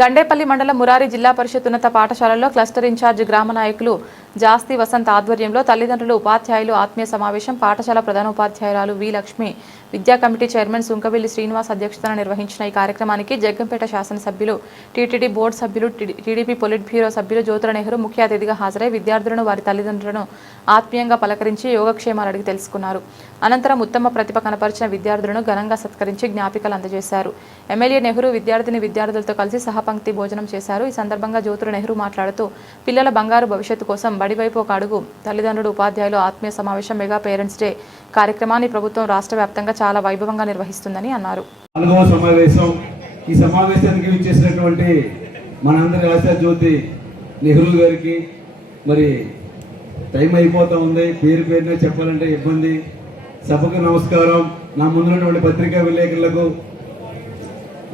గండేపల్లి మండలం మురారి జిల్లా పరిషత్ ఉన్నత పాఠశాలలో క్లస్టర్ ఇన్ఛార్జ్ గ్రామ నాయకులు జాస్తి వసంత్ ఆధ్వర్యంలో తల్లిదండ్రులు ఉపాధ్యాయులు ఆత్మీయ సమావేశం పాఠశాల ప్రధానోపాధ్యాయురాలు వి లక్ష్మి విద్యా కమిటీ చైర్మన్ సుంకవిల్లి శ్రీనివాస్ అధ్యక్షతన నిర్వహించిన ఈ కార్యక్రమానికి జగ్గంపేట శాసనసభ్యులు టీటీడీ బోర్డు సభ్యులు టీడీపీ పొలిట్ బ్యూరో సభ్యులు జ్యోతుల నెహ్రూ ముఖ్య అతిథిగా హాజరై విద్యార్థులను వారి తల్లిదండ్రులను ఆత్మీయంగా పలకరించి యోగక్షేమాలు అడిగి తెలుసుకున్నారు. అనంతరం ఉత్తమ ప్రతిభ కనపరిచిన విద్యార్థులను ఘనంగా సత్కరించి జ్ఞాపికలు అందజేశారు. ఎమ్మెల్యే నెహ్రూ విద్యార్థులతో కలిసి సహపంక్తి భోజనం చేశారు. ఈ సందర్భంగా జ్యోతుల నెహ్రూ మాట్లాడుతూ పిల్లల బంగారు భవిష్యత్తు కోసం బడివైపు ఒక అడుగు తల్లిదండ్రులు ఉపాధ్యాయులు ఆత్మీయ సమావేశం మెగా పేరెంట్స్ డే కార్యక్రమాన్ని ప్రభుత్వం రాష్ట్ర వ్యాప్తంగా చాలా వైభవంగా నిర్వహిస్తుందని అన్నారు. ఈ సమావేశానికి విచ్చేసినటువంటి మనందరి ఆశా జ్యోతి నెహ్రూ గారికి మరి టైం అయిపోతా ఉంది, పేరునే చెప్పాలంటే ఇబ్బంది. సభకు నమస్కారం. నా ముందున్నటువంటి పత్రికా విలేకరులకు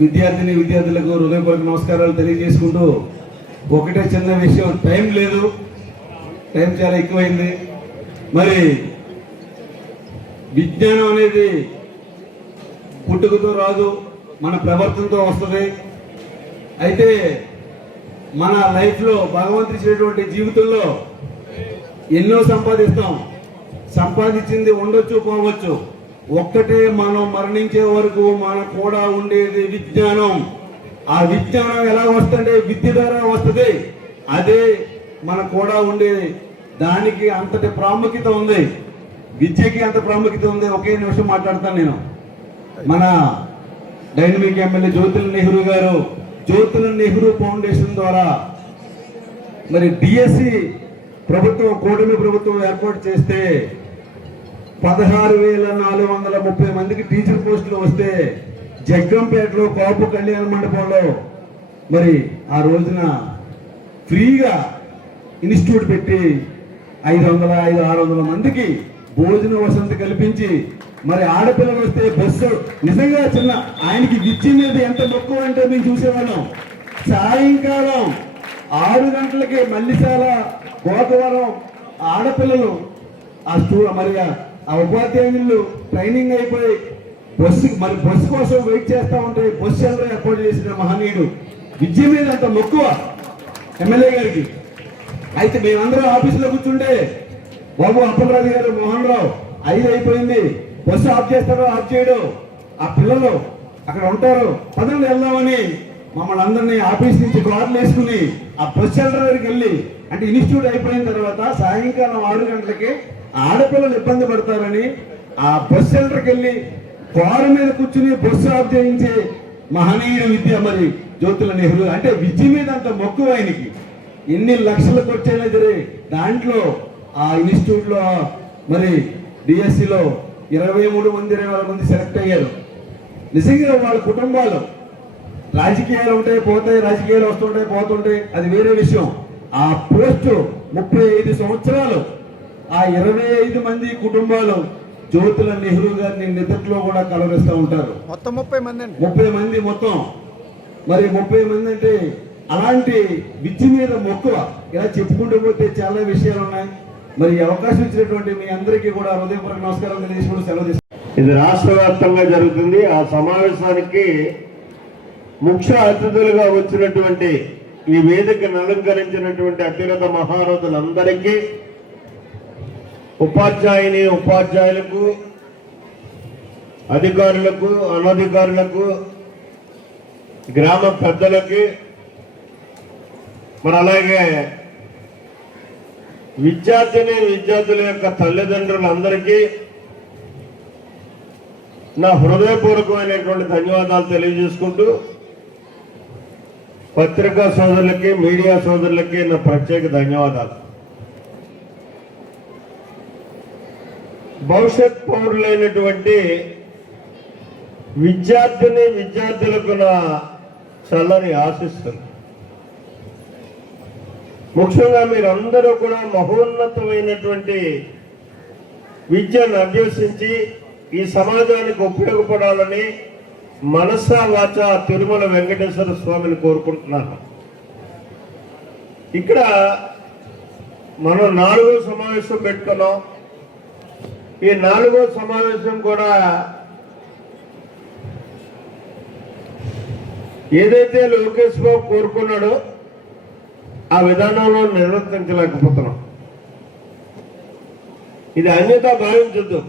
విద్యార్థులకు హృదయపూర్వక నమస్కారాలు తెలియజేసుకుంటూ ఒకటే చిన్న విషయం, టైం లేదు, టైం చాలా ఎక్కువైంది. మరి విజ్ఞానం అనేది పుట్టుకతో రాదు, మన ప్రవర్తనతో వస్తుంది. అయితే మన లైఫ్లో భగవంతుడు ఇచ్చినటువంటి జీవితంలో ఎన్నో సంపాదిస్తాం, సంపాదించింది ఉండొచ్చు పోవచ్చు, ఒక్కటే మనం మరణించే వరకు మనకు కూడా ఉండేది విజ్ఞానం. ఆ విజ్ఞానం ఎలా వస్తుంటే విద్య ద్వారా వస్తుంది, అదే మనకు కూడా ఉండేది. దానికి అంతటి ప్రాముఖ్యత ఉంది, విద్యకి అంత ప్రాముఖ్యత ఉంది. ఒకే నిమిషం మాట్లాడతాను నేను. మన డైనమిక్ ఎమ్మెల్యే జ్యోతుల నెహ్రూ గారు జ్యోతుల నెహ్రూ ఫౌండేషన్ ద్వారా మరి డిఎస్సి ప్రభుత్వం కూటమి ప్రభుత్వం ఏర్పాటు చేస్తే 16,430 మందికి టీచర్ పోస్టులు వస్తే జగ్గంపేటలో కాపు కళ్యాణ మండపంలో మరి ఆ రోజున ఫ్రీగా ఇన్స్టిట్యూట్ పెట్టి 500-600 మందికి భోజన వసతి కల్పించి మరి ఆడపిల్లలు వస్తే బస్సు నిజంగా చిన్న ఆయనకి విద్య మీద ఎంత మొక్కువ అంటే మేము చూసేవాళ్ళం. సాయంకాలం 6 గంటలకి మల్లిశాల గోకవరం ఆడపిల్లలు మరి ఆ ఉపాధ్యాయులు ట్రైనింగ్ అయిపోయి బస్సు కోసం వెయిట్ చేస్తూ ఉంటే బస్సు సెంటర్ ఏర్పాటు చేసిన మహనీయుడు. విద్య మీద అంత మొక్కువ ఎమ్మెల్యే గారికి. అయితే మేమందరం ఆఫీసులో కూర్చుంటే బాబు అప్పలరాజు గారు, మోహన్ రావు 5 అయిపోయింది, బస్సు ఆఫ్ చేస్తారో ఆఫ్ చేయడు, ఆ పిల్లలు అక్కడ ఉంటారు, పదండి వెళ్దామని మమ్మల్ని అందరినీ ఆఫీస్ నుంచి కార్లు వేసుకుని ఆ బస్ సెంటర్ దగ్గరికి వెళ్ళి, అంటే ఇన్స్టిట్యూట్ అయిపోయిన తర్వాత సాయంకాలం 6 గంటలకి ఆడపిల్లలు ఇబ్బంది పడతారని ఆ బస్ సెంటర్కి వెళ్ళి కారు మీద కూర్చుని బస్సు ఆఫ్ చేయించే మహనీయుడు విద్య మరి జ్యోతుల నెహ్రూ. అంటే విద్య మీద అంత మొక్కువ ఆయనకి. ఎన్ని లక్షల ఖర్చైనా సరే దాంట్లో ఆ ఇన్స్టిట్యూట్లో మరి డిఎస్సిలో 23 మంది 24 మంది సెలెక్ట్ అయ్యారు. నిజంగా వాళ్ళ కుటుంబాలు రాజకీయాలు ఉంటాయి పోతాయి, రాజకీయాలు వస్తుంటాయి పోతుంటాయి, అది వేరే విషయం. ఆ పోస్టు 35 సంవత్సరాలు ఆ 25 మంది కుటుంబాలు జ్యోతుల నెహ్రూ గారిని నిద్రలో కూడా కలవరిస్తూ ఉంటారు. మొత్తం 30 మంది మొత్తం. మరి 30 మంది అంటే అలాంటి విద్య మీద మొక్కువ. ఇలా చెప్పుకుంటూ పోతే చాలా విషయాలు ఉన్నాయి. మరి అవకాశం ఇచ్చినటువంటి మీ అందరికీ కూడా హృదయపూర్వక నమస్కారం తెలియజేసుకుంటూ సెలవు తీసుకుంటాం. ఇది రాష్ట్ర వ్యాప్తంగా జరుగుతుంది. ఆ సమావేశానికి ముఖ్య అతిథులుగా వచ్చినటువంటి ఈ వేదికను అలంకరించినటువంటి అత్యున్నత మహారథులందరికీ, ఉపాధ్యాయులకు, అధికారులకు, అనధికారులకు, గ్రామ పెద్దలకి, మరి అలాగే విద్యార్థుల యొక్క తల్లిదండ్రులందరికీ నా హృదయపూర్వకమైనటువంటి ధన్యవాదాలు తెలియజేసుకుంటూ, పత్రికా సోదరులకి, మీడియా సోదరులకి నా ప్రత్యేక ధన్యవాదాలు. భవిష్యత్ పౌరులైనటువంటి విద్యార్థులకు నా చల్లని ఆశిస్తుంది. ముఖ్యంగా మీరందరూ కూడా మహోన్నతమైనటువంటి విద్యను అభ్యసించి ఈ సమాజానికి ఉపయోగపడాలని మనసా వాచ తిరుమల వెంకటేశ్వర స్వామిని కోరుకుంటున్నాను. ఇక్కడ మనం 4వ సమావేశం పెట్టుకున్నాం. ఈ 4వ సమావేశం కూడా ఏదైతే లోకేష్ బాబు కోరుకున్నాడో ఆ విధానంలో నిర్వర్తించలేకపోతున్నాం. ఇది అన్యతా భావించద్దు.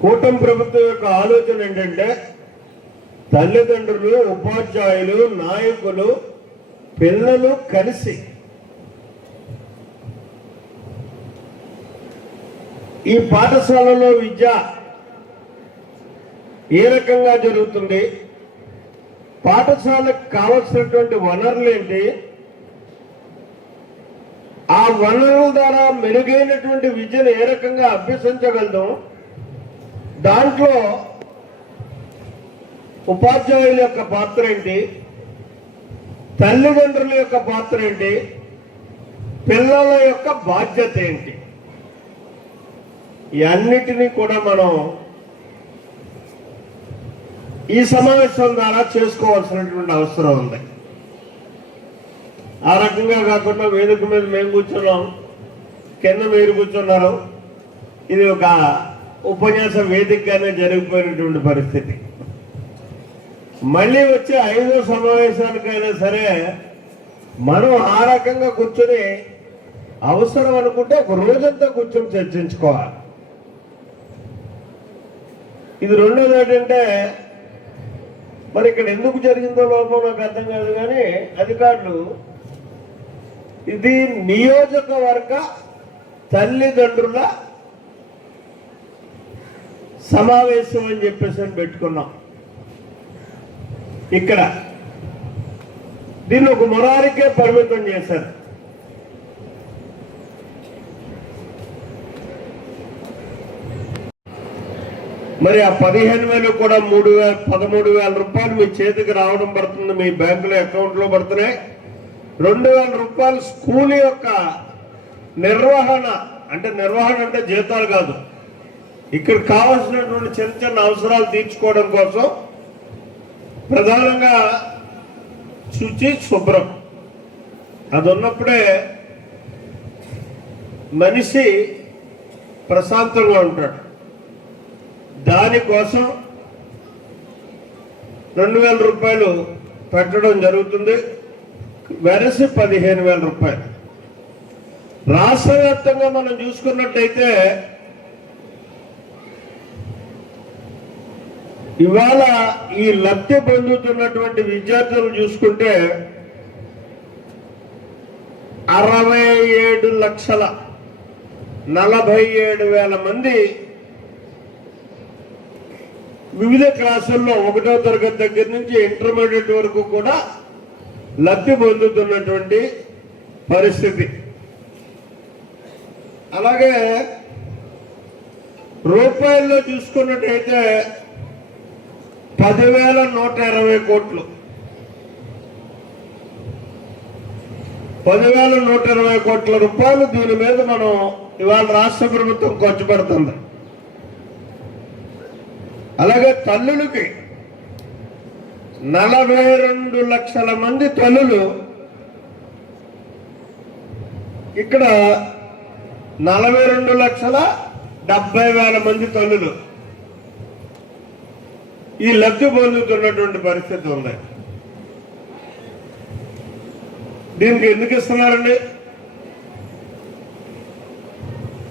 కూటమి ప్రభుత్వం యొక్క ఆలోచన ఏంటంటే తల్లిదండ్రులు, ఉపాధ్యాయులు, నాయకులు, పిల్లలు కలిసి ఈ పాఠశాలలో విద్య ఏ రకంగా జరుగుతుంది, పాఠశాలకు కావలసినటువంటి వనరులు ఏంటి, ఆ వనరుల ద్వారా మెరుగైనటువంటి విద్యను ఏ రకంగా అభ్యసించగలదు, దాంట్లో ఉపాధ్యాయుల యొక్క పాత్ర ఏంటి, తల్లిదండ్రుల యొక్క పాత్ర ఏంటి, పిల్లల యొక్క బాధ్యత ఏంటి, ఈ అన్నిటినీ కూడా మనం ఈ సమావేశం ద్వారా చేసుకోవాల్సినటువంటి అవసరం ఉంది. ఆ రకంగా కాకుండా వేదిక మీద మేము కూర్చున్నాం, కింద మీరు కూర్చున్నారు, ఇది ఒక ఉపన్యాస వేదికగానే జరిగిపోయినటువంటి పరిస్థితి. మళ్ళీ వచ్చే 5వ సమావేశానికైనా సరే మనం ఆ రకంగా కూర్చొని అవసరం అనుకుంటే ఒక రోజంతా కూర్చొని చర్చించుకోవాలి. ఇది రెండోది ఏంటంటే, మరి ఇక్కడ ఎందుకు జరిగిందో లోపం నాకు అర్థం కాదు, కానీ అధికారులు ఇది నియోజకవర్గ తల్లిదండ్రుల సమావేశం అని చెప్పేసి పెట్టుకున్నాం. ఇక్కడ దీన్ని ఒక మురారికే పరిమితం చేశారు. మరి ఆ 15,000 కూడా 13,000 రూపాయలు మీ చేతికి రావడం పడుతుంది, మీ బ్యాంకులో అకౌంట్లో పడుతున్నాయి. 2,000 రూపాయలు స్కూల్ యొక్క నిర్వహణ అంటే జీతాలు కాదు, ఇక్కడ కావాల్సినటువంటి చిన్న చిన్న అవసరాలు తీర్చుకోవడం కోసం ప్రధానంగా శుచి, శుభ్రం అది ఉన్నప్పుడే మనిషి ప్రశాంతంగా ఉంటాడు. దానికోసం 2,000 రూపాయలు పెట్టడం జరుగుతుంది. వెరసి 15,000 రూపాయలు. రాష్ట్ర వ్యాప్తంగా మనం చూసుకున్నట్టయితే ఇవాళ ఈ లబ్ధి పొందుతున్నటువంటి విద్యార్థులు చూసుకుంటే 67,47,000 మంది వివిధ క్లాసుల్లో 1వ తరగతి దగ్గర నుంచి ఇంటర్మీడియట్ వరకు కూడా లబ్ధి పొందుతున్నటువంటి పరిస్థితి. అలాగే రూపాయల్లో చూసుకున్నట్టయితే 10,120 కోట్లు, 10,120 కోట్ల రూపాయలు దీని మీద మనం ఇవాళ రాష్ట్ర ప్రభుత్వం ఖర్చు పెడుతుంది. అలాగే తల్లులకి 42 లక్షల మంది తల్లులు, ఇక్కడ 42,70,000 మంది తల్లులు ఈ లబ్ధి పొందుతున్నటువంటి పరిస్థితి ఉంది. దీనికి ఎందుకు ఇస్తున్నారండి?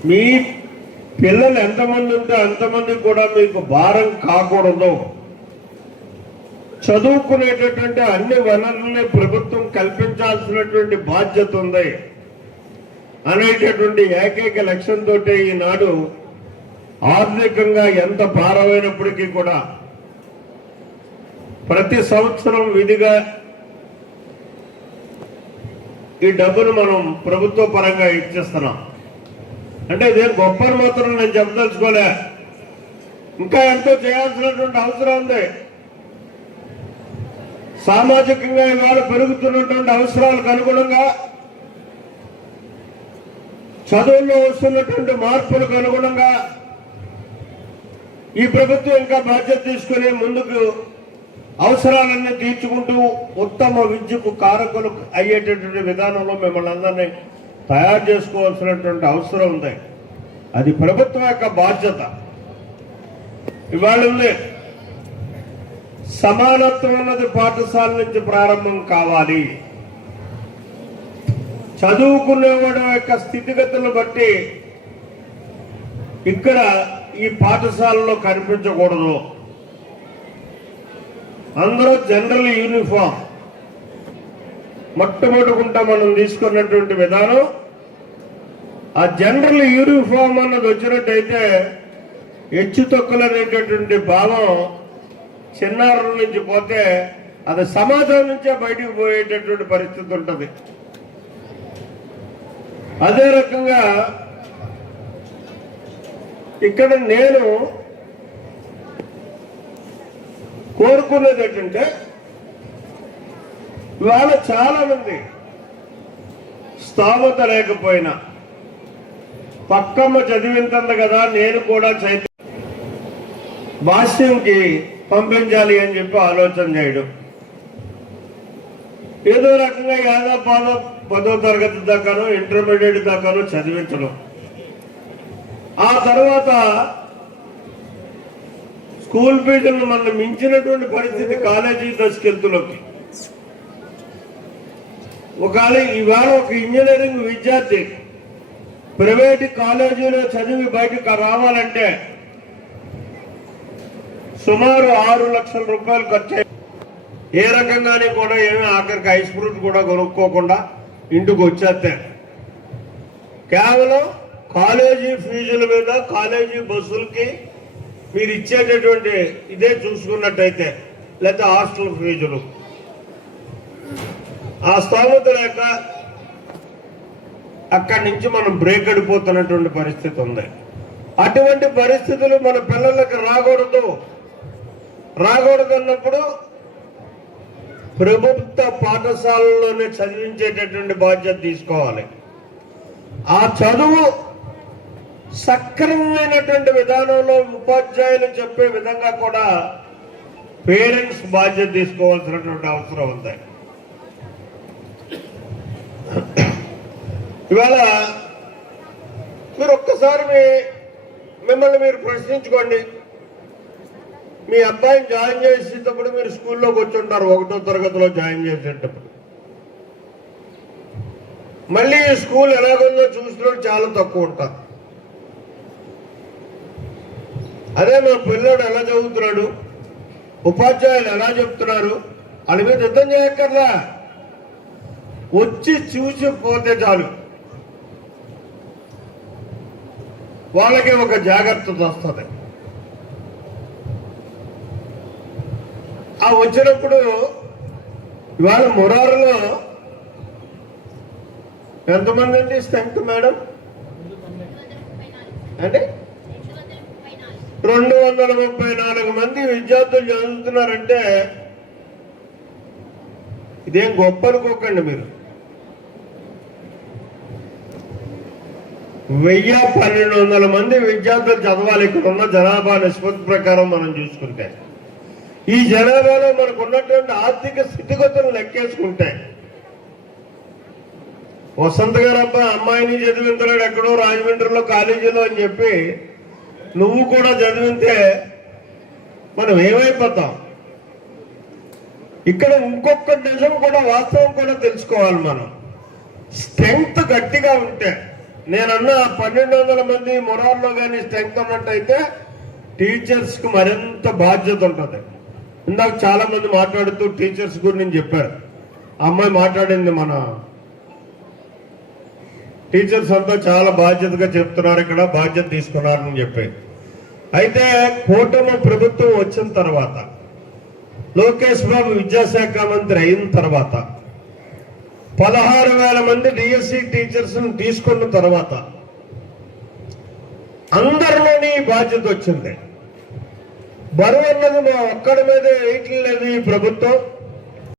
మీ పిల్లలు ఎంతమంది ఉంటే అంతమంది కూడా మీకు భారం కాకూడదు, చదువుకునేటటువంటి అన్ని వనరుల్ని ప్రభుత్వం కల్పించాల్సినటువంటి బాధ్యత ఉంది అనేటటువంటి ఏకైక లక్ష్యంతో ఈనాడు ఆర్థికంగా ఎంత భారమైనప్పటికీ కూడా ప్రతి సంవత్సరం విధిగా ఈ డబ్బును మనం ప్రభుత్వ పరంగా ఇచ్చేస్తున్నాం. అంటే ఇదే గొప్పని మాత్రం నేను చెప్పదలుచుకోలే, ఇంకా ఎంతో చేయాల్సినటువంటి అవసరం ఉంది. సామాజికంగా ఇవాళ పెరుగుతున్నటువంటి అవసరాలకు అనుగుణంగా, చదువుల్లో వస్తున్నటువంటి మార్పులకు అనుగుణంగా ఈ ప్రభుత్వం ఇంకా బాధ్యత తీసుకుని ముందుకు అవసరాలన్నీ తీర్చుకుంటూ ఉత్తమ విద్యకు కారకులు అయ్యేటటువంటి విధానంలో మిమ్మల్ని అందరినీ తయారు చేసుకోవాల్సినటువంటి అవసరం ఉంది. అది ప్రభుత్వం యొక్క బాధ్యత ఇవాళ ఉంది. సమానత్వం అన్నది పాఠశాల నుంచి ప్రారంభం కావాలి. చదువుకునేవాడు యొక్క స్థితిగతులను బట్టి ఇక్కడ ఈ పాఠశాలలో కనిపించకూడదు. అందరూ జనరల్ యూనిఫామ్ మొట్టమొదటికుంటా మనం తీసుకున్నటువంటి విధానం. ఆ జనరల్ యూనిఫామ్ అన్నది వచ్చినట్టయితే హెచ్చు తొక్కులు అనేటటువంటి భావం చిన్నారుల నుంచి పోతే అది సమాజం నుంచే బయటకు పోయేటటువంటి పరిస్థితి ఉంటుంది. అదే రకంగా ఇక్కడ నేను కోరుకునేది ఏంటంటే, ఇవాళ చాలా మంది స్థామత లేకపోయినా పక్కమ్మ చదివింతుంది కదా నేను కూడా భాష్యంకి పంపించాలి అని చెప్పి ఆలోచన చేయడం, ఏదో రకంగా యాదో పాదో 10వ తరగతి దాకానో ఇంటర్మీడియట్ దాకానో చదివించడం. ఆ తర్వాత స్కూల్ ఫీజులను మనం మించినటువంటి పరిస్థితి కాలేజీ దశకెళ్తులోకి. ఒకవేళ ఇవాళ ఒక ఇంజనీరింగ్ విద్యార్థి ప్రైవేట్ కాలేజీలో చదివి బయటకు రావాలంటే సుమారు 6 లక్షల రూపాయలు ఖర్చు. ఏ రకంగానే కూడా ఏమీ ఆఖరికి ఐస్ ఫ్రూట్ కూడా కొనుక్కోకుండా ఇంటికి వచ్చేస్తే కేవలం కాలేజీ ఫీజుల మీద కాలేజీ బస్సులకి మీరు ఇచ్చేటటువంటి ఇదే చూసుకున్నట్టయితే, లేకపోతే హాస్టల్ ఫీజులు ఆ స్తోమత లేక అక్కడి నుంచి మనం బ్రేక్ అడిపోతున్నటువంటి పరిస్థితి ఉంది. అటువంటి పరిస్థితులు మన పిల్లలకు రాకూడదన్నప్పుడు ప్రభుత్వ పాఠశాలలోనే చదివించేటటువంటి బాధ్యత తీసుకోవాలి. ఆ చదువు సక్రమమైనటువంటి విధానంలో ఉపాధ్యాయులు చెప్పే విధంగా కూడా పేరెంట్స్ బాధ్యత తీసుకోవాల్సినటువంటి అవసరం ఉంది. ఇవాళ మీరు ఒక్కసారి మిమ్మల్ని మీరు ప్రశ్నించుకోండి. మీ అబ్బాయిని జాయిన్ చేసేటప్పుడు మీరు స్కూల్లోకి వచ్చి ఉంటారు, 1వ తరగతిలో జాయిన్ చేసేటప్పుడు. మళ్ళీ ఈ స్కూల్ ఎలాగుందో చూసిన చాలా తక్కువ ఉంటారు. అదే మా పిల్లోడు ఎలా చదువుతున్నాడు, ఉపాధ్యాయులు ఎలా చెప్తున్నారు అని మీద యుద్ధం చేయక్కర్లా, వచ్చి చూసి పోతే చాలు. వాళ్ళకి ఒక జాగ్రత్త వస్తుంది. ఆ వచ్చినప్పుడు ఇవాళ మురారులో ఎంతమంది అండి స్ట్రెంత్ మేడం అంటే 234 మంది విద్యార్థులు చదువుతున్నారంటే ఇదేం గొప్ప అనుకోకండి మీరు. 1200 మంది విద్యార్థులు చదవాలి ఇక్కడ ఉన్న జనాభా నిష్పత్తి ప్రకారం మనం చూసుకుంటే. ఈ జనాభాలో మనకు ఉన్నటువంటి ఆర్థిక స్థితిగతులను లెక్కేసుకుంటే వసంత్ గారు అమ్మాయిని చదివించలేడు ఎక్కడో రాజమండ్రిలో కాలేజీలో అని చెప్పి నువ్వు కూడా చదివితే మనం ఏమైపోతాం. ఇక్కడ ఇంకొక నిజం కూడా వాస్తవం కూడా తెలుసుకోవాలి. మనం స్ట్రెంగ్త్ గట్టిగా ఉంటే, నేనన్న 1200 మంది మొరాల్లో కానీ స్ట్రెంగ్త్ ఉన్నట్టయితే టీచర్స్కి మరింత బాధ్యత ఉంటుంది. ఇందాక చాలా మంది మాట్లాడుతూ టీచర్స్ గురించి చెప్పారు. అమ్మాయి మాట్లాడింది, మన టీచర్స్ అంతా చాలా బాధ్యతగా చెప్తున్నారు, ఇక్కడ బాధ్యత తీసుకున్నారని చెప్పి. అయితే కూటమి ప్రభుత్వం వచ్చిన తర్వాత, లోకేష్ బాబు విద్యాశాఖ మంత్రి అయిన తర్వాత 16,000 మంది డిఎస్సి టీచర్స్ తీసుకున్న తర్వాత అందరిలోని బాధ్యత వచ్చింది. బరువు అన్నది మా ఒక్కడి మీద వేయట్లేదు ఈ ప్రభుత్వం.